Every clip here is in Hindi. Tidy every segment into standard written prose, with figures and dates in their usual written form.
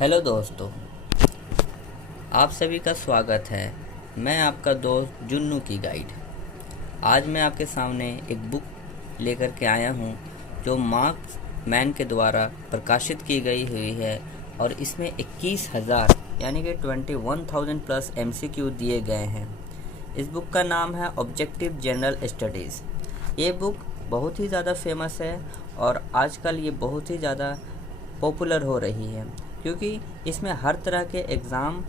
हेलो दोस्तों, आप सभी का स्वागत है। मैं आपका दोस्त जुन्नू की गाइड। आज मैं आपके सामने एक बुक लेकर के आया हूँ जो मार्क्स मैन के द्वारा प्रकाशित की गई हुई है और इसमें 21,000 यानी कि 21,000 प्लस MCQ दिए गए हैं। इस बुक का नाम है ऑब्जेक्टिव जनरल स्टडीज़। ये बुक बहुत ही ज़्यादा फेमस है और आजकल ये बहुत ही ज़्यादा पॉपुलर हो रही है, क्योंकि इसमें हर तरह के एग्ज़ाम,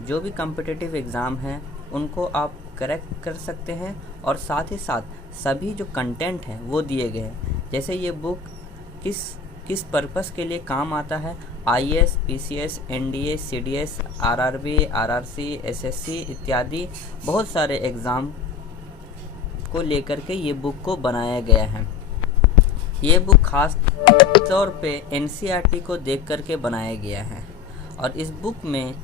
जो भी कम्पिटिटिव एग्ज़ाम हैं उनको आप करेक्ट कर सकते हैं और साथ ही साथ सभी जो कंटेंट हैं वो दिए गए हैं। जैसे ये बुक किस पर्पस के लिए काम आता है, IAS, PCS, NDA, CDS, RRB, RRC, SSC इत्यादि बहुत सारे एग्ज़ाम को लेकर के ये बुक को बनाया गया है। ये बुक खास तौर पे NCERT को देख करके बनाया गया है और इस बुक में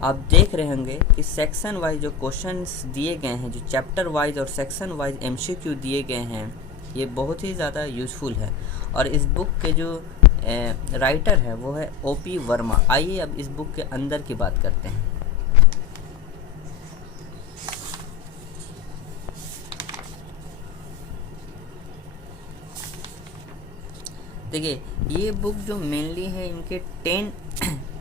आप देख रहे होंगे कि सेक्शन वाइज जो क्वेश्चंस दिए गए हैं, जो चैप्टर वाइज और सेक्शन वाइज MCQ दिए गए हैं, ये बहुत ही ज़्यादा यूज़फुल है। और इस बुक के जो राइटर है वो है OP वर्मा। आइए अब इस बुक के अंदर की बात करते हैं। देखिए, ये बुक जो मेनली है, इनके 10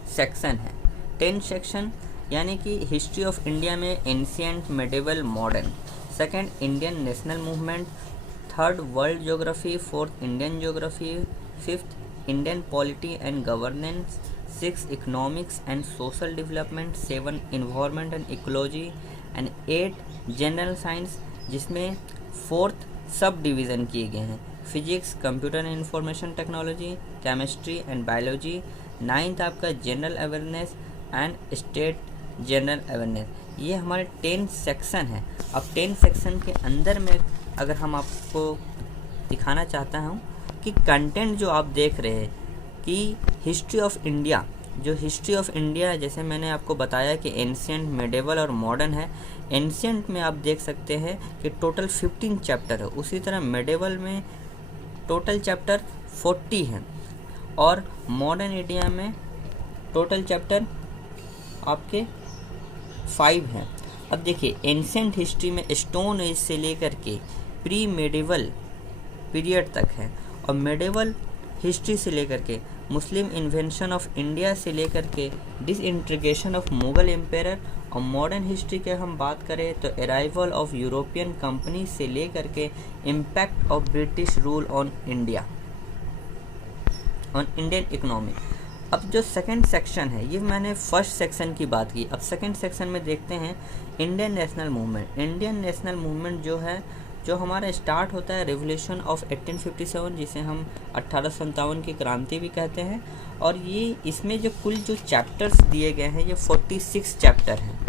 सेक्शन है। 10 सेक्शन यानी कि हिस्ट्री ऑफ इंडिया में ancient, medieval, modern. Second, Indian national movement. Third, world geography. Fourth, Indian geography. Fifth, Indian polity and governance. Six, economics and social development. Seven, environment and ecology. And 8, general science, जिसमें 4th सब डिवीज़न किए गए हैं, physics, computer and information technology, chemistry and biology. 9th आपका general awareness and state general awareness. ये हमारे 10 सेक्शन हैं। अब 10 सेक्शन के अंदर में अगर हम आपको दिखाना चाहता हूँ कि कंटेंट जो आप देख रहे हैं कि हिस्ट्री ऑफ इंडिया, जो हिस्ट्री ऑफ इंडिया, जैसे मैंने आपको बताया कि एंशिएंट, मेडिवल और मॉडर्न है। एंशिएंट में आप देख सकते हैं कि टोटल 15 चैप्टर है। उसी तरह मेडिवल में टोटल चैप्टर 40 हैं और मॉडर्न इंडिया में टोटल चैप्टर आपके 5 हैं। अब देखिए, एंशिएंट हिस्ट्री में स्टोन एज से लेकर के प्री मेडिवल पीरियड तक है और मेडिवल हिस्ट्री से लेकर के मुस्लिम इन्वेंशन ऑफ इंडिया से लेकर के डिसइंटीग्रेशन ऑफ मुगल एम्पायर। और मॉडर्न हिस्ट्री के हम बात करें तो अराइवल ऑफ यूरोपियन कंपनी से लेकर के impact of British rule on India, on Indian economy. अब जो सेकंड सेक्शन है, ये मैंने फर्स्ट सेक्शन की बात की। अब सेकंड सेक्शन में देखते हैं Indian national movement. Indian national movement जो है, जो हमारा स्टार्ट होता है रिवोल्यूशन ऑफ 1857, जिसे हम 1857 की क्रांति भी कहते हैं। और ये इसमें जो कुल जो चैप्टर्स दिए गए हैं, ये 46 चैप्टर हैं।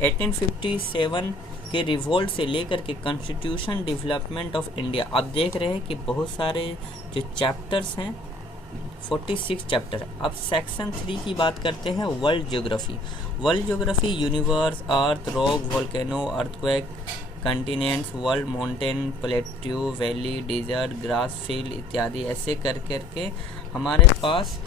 1857 के रिवोल्ट से लेकर के कॉन्स्टिट्यूशन डेवलपमेंट ऑफ इंडिया, आप देख रहे हैं कि बहुत सारे जो चैप्टर्स हैं, 46 चैप्टर। अब सेक्शन 3 की बात करते हैं, world geography. World geography universe, earth, rock, volcano, earthquake, continents, world, mountain, plateau, valley, desert, grass field इत्यादि, ऐसे कर करके हमारे पास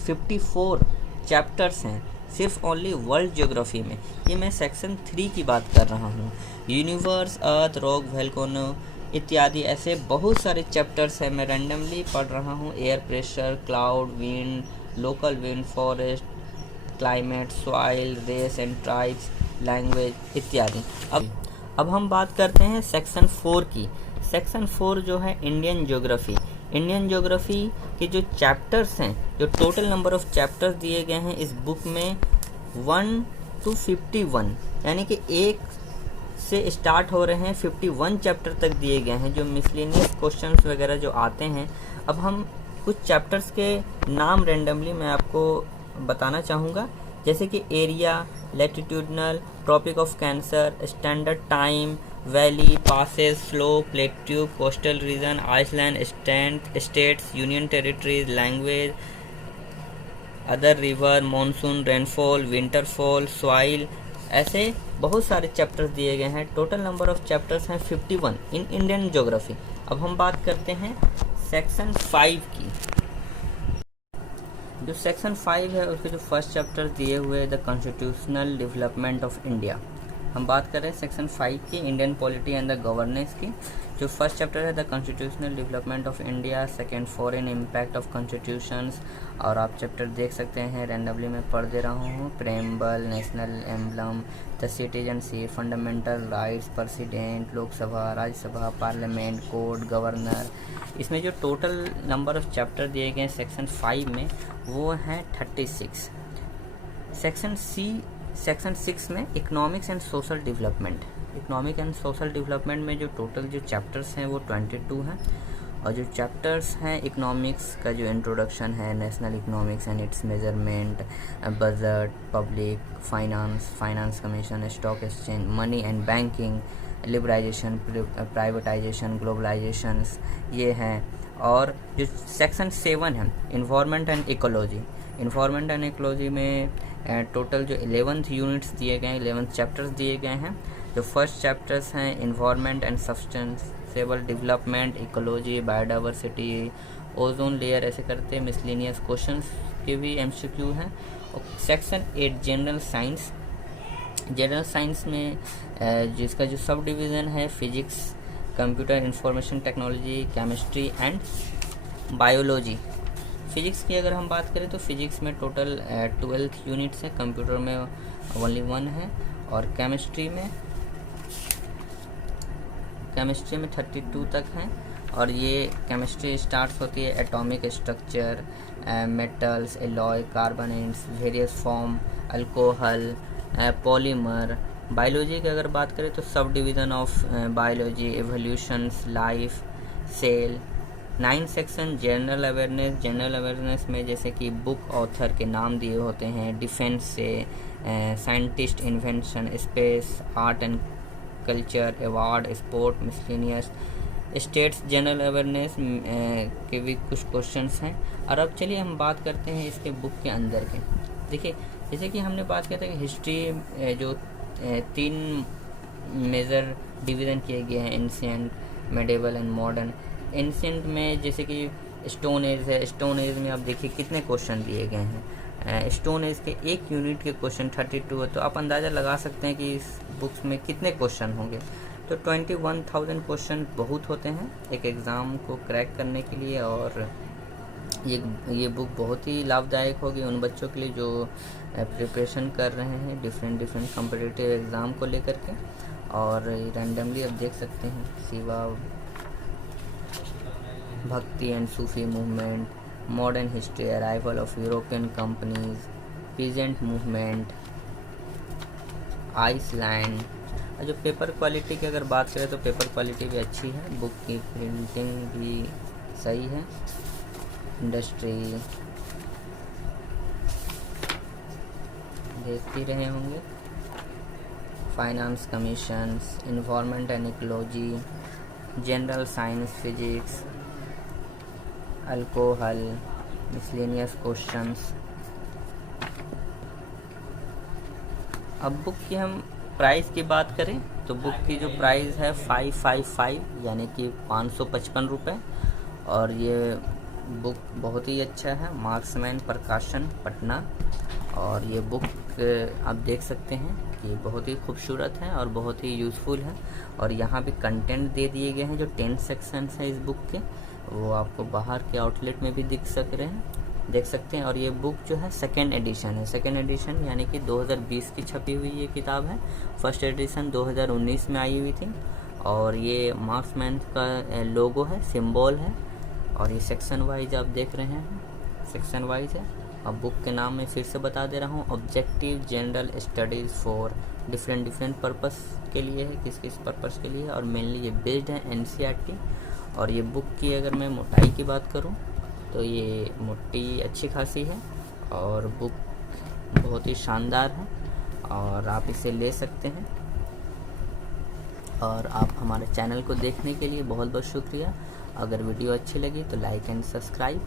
54 चैप्टर्स हैं सिर्फ ओनली वर्ल्ड ज्योग्राफी में। ये मैं सेक्शन 3 की बात कर रहा हूँ। यूनिवर्स, अर्थ, रॉक, वोल्केनो इत्यादि ऐसे बहुत सारे चैप्टर्स हैं। मैं रैंडमली पढ़ रहा हूँ। Air pressure, cloud, wind, local wind, forest, climate, soil, race and tribes, language इत्यादि। अब हम बात करते हैं सेक्शन 4 की। सेक्शन 4 जो है इंडियन ज्योग्राफी। इंडियन ज्योग्राफी के जो चैप्टर्स हैं, जो टोटल नंबर ऑफ चैप्टर्स दिए गए हैं इस बुक में 1 to 51, यानी कि 1 से स्टार्ट हो रहे हैं 51 चैप्टर तक दिए गए हैं, जो मिसलेनियस क्वेश्चंस वगैरह जो आते हैं। अब हम कुछ चैप्टर्स के नाम रेंडमली मैं आपको बताना चाहूँगा, जैसे कि area, latitudinal, tropic of cancer, standard time, valley, passes, slope, plateau, coastal region, island, states, union territories, language, other river, monsoon, rainfall, winterfall, soil, ऐसे बहुत सारे चैप्टर्स दिए गए हैं। टोटल नंबर ऑफ चैप्टर्स हैं 51 इन इंडियन ज्योग्राफी। अब हम बात करते हैं सेक्शन 5 की। जो सेक्शन 5 है उसके जो फर्स्ट चैप्टर दिए हुए the constitutional development of India, हम बात कर रहे हैं सेक्शन 5 की, Indian polity and the governance की। जो फर्स्ट चैप्टर है the constitutional development of India, second foreign impact of constitutions, और आप चैप्टर देख सकते हैं, रैंडमली मैं पढ़ दे रहा हूँ। Preamble, national emblem, the citizenship, fundamental rights, president, Lok Sabha, Rajya Sabha, parliament, court, governor. इसमें जो टोटल नंबर ऑफ चैप्टर दिए गए हैं सेक्शन 5 में वो हैं 36। सेक्शन 6 में economics and social development, economic and social development में जो टोटल जो चैप्टर्स हैं वो 22 हैं। और जो चैप्टर्स हैं इकोनॉमिक्स का जो इंट्रोडक्शन है, national economics and its measurement, budget, public finance, finance commission, stock exchange, money and banking, liberalisation, privatisation, globalisation, ये हैं। और जो सेक्शन 7 है environment and ecology, environment and ecology में टोटल जो 11th यूनिट्स दिए गए हैं, 11th चैप्टर्स दिए गए हैं। जो फर्स्ट चैप्टर्स हैं environment and sustainable development, ecology, biodiversity, ozone layer, ऐसे करते हैं। मिसलेनियस क्वेश्चंस के भी MCQ हैं। और section 8 general science, general science में जिसका जो सब डिवीज़न है physics, computer information technology, chemistry and biology. Physics की अगर हम बात करें तो फिजिक्स में टोटल 12th यूनिट्स है, कंप्यूटर में ओनली 1 है। और केमिस्ट्री में 32 तक हैं। और ये केमिस्ट्री स्टार्ट होती है atomic structure, metals, alloy, carbonates, various form, alcohol, polymer. Biology की अगर बात करें तो subdivision of biology, evolutions, life, cell. 9 section general awareness, general awareness में जैसे कि बुक ऑथर के नाम दिए होते हैं, डिफेंस से scientist, invention, space, art and culture, award, sport, miscellaneous. States general awareness के भी कुछ क्वेश्चंस हैं। और अब चलिए हम बात करते हैं इसके बुक के अंदर के। देखिए जैसे कि हमने बात किया था कि हिस्ट्री जो 3 मेजर डिवीज़न किए गए हैं, ancient, medieval and modern. Ancient में जैसे कि स्टोन एज है, स्टोन एज में आप देखिए कितने क्वेश्चन दिए गए हैं। स्टोन एज के एक यूनिट के क्वेश्चन 32 है, तो आप अंदाज़ा लगा सकते हैं कि इस बुक्स में कितने क्वेश्चन होंगे। तो 21,000 क्वेश्चन बहुत होते हैं एक एग्ज़ाम को क्रैक करने के लिए। और ये बुक बहुत ही लाभदायक होगी उन बच्चों के लिए जो प्रिपरेशन कर रहे हैं डिफरेंट कॉम्पिटिटिव एग्ज़ाम को लेकर के। और रैंडमली आप देख सकते हैं Shiva, Bhakti and Sufi movement, modern history, arrival of European companies, peasant movement, Iceland. जो पेपर क्वालिटी की अगर बात करें तो पेपर क्वालिटी भी अच्छी है, बुक की प्रिंटिंग भी सही है। इंडस्ट्री देख ही रहे होंगे, finance commissions, environment and ecology, general science, physics, alcohol, miscellaneous questions. अब बुक की हम प्राइस की बात करें तो बुक की जो प्राइस है 555 यानी कि 555 रुपये। और ये बुक बहुत ही अच्छा है, मार्क्समैन प्रकाशन पटना। और ये बुक आप देख सकते हैं कि बहुत ही खूबसूरत है और बहुत ही यूज़फुल है। और यहाँ पे कंटेंट दे दिए गए हैं जो 10 सेक्शंस हैं इस बुक के, वो आपको बाहर के आउटलेट में भी देख सकते हैं। और ये बुक जो है सेकेंड एडिशन है, सेकेंड एडिशन यानी कि 2020 की छपी हुई ये किताब है। फर्स्ट एडिशन 2019 में आई हुई थी। और ये मार्क्समैन का लोगो है, सिंबल है। और ये सेक्शन वाइज आप देख रहे हैं, सेक्शन वाइज है। अब बुक के नाम मैं फिर से बता दे रहा हूँ, objective general studies for different purpose के लिए है, किस पर्पस के लिए। और मेनली ये बेस्ड है NCERT। और ये बुक की अगर मैं मोटाई की बात करूँ तो ये मोटी अच्छी खासी है और बुक बहुत ही शानदार है और आप इसे ले सकते हैं। और आप हमारे चैनल को देखने के लिए बहुत बहुत शुक्रिया। अगर वीडियो अच्छी लगी तो लाइक एंड सब्सक्राइब।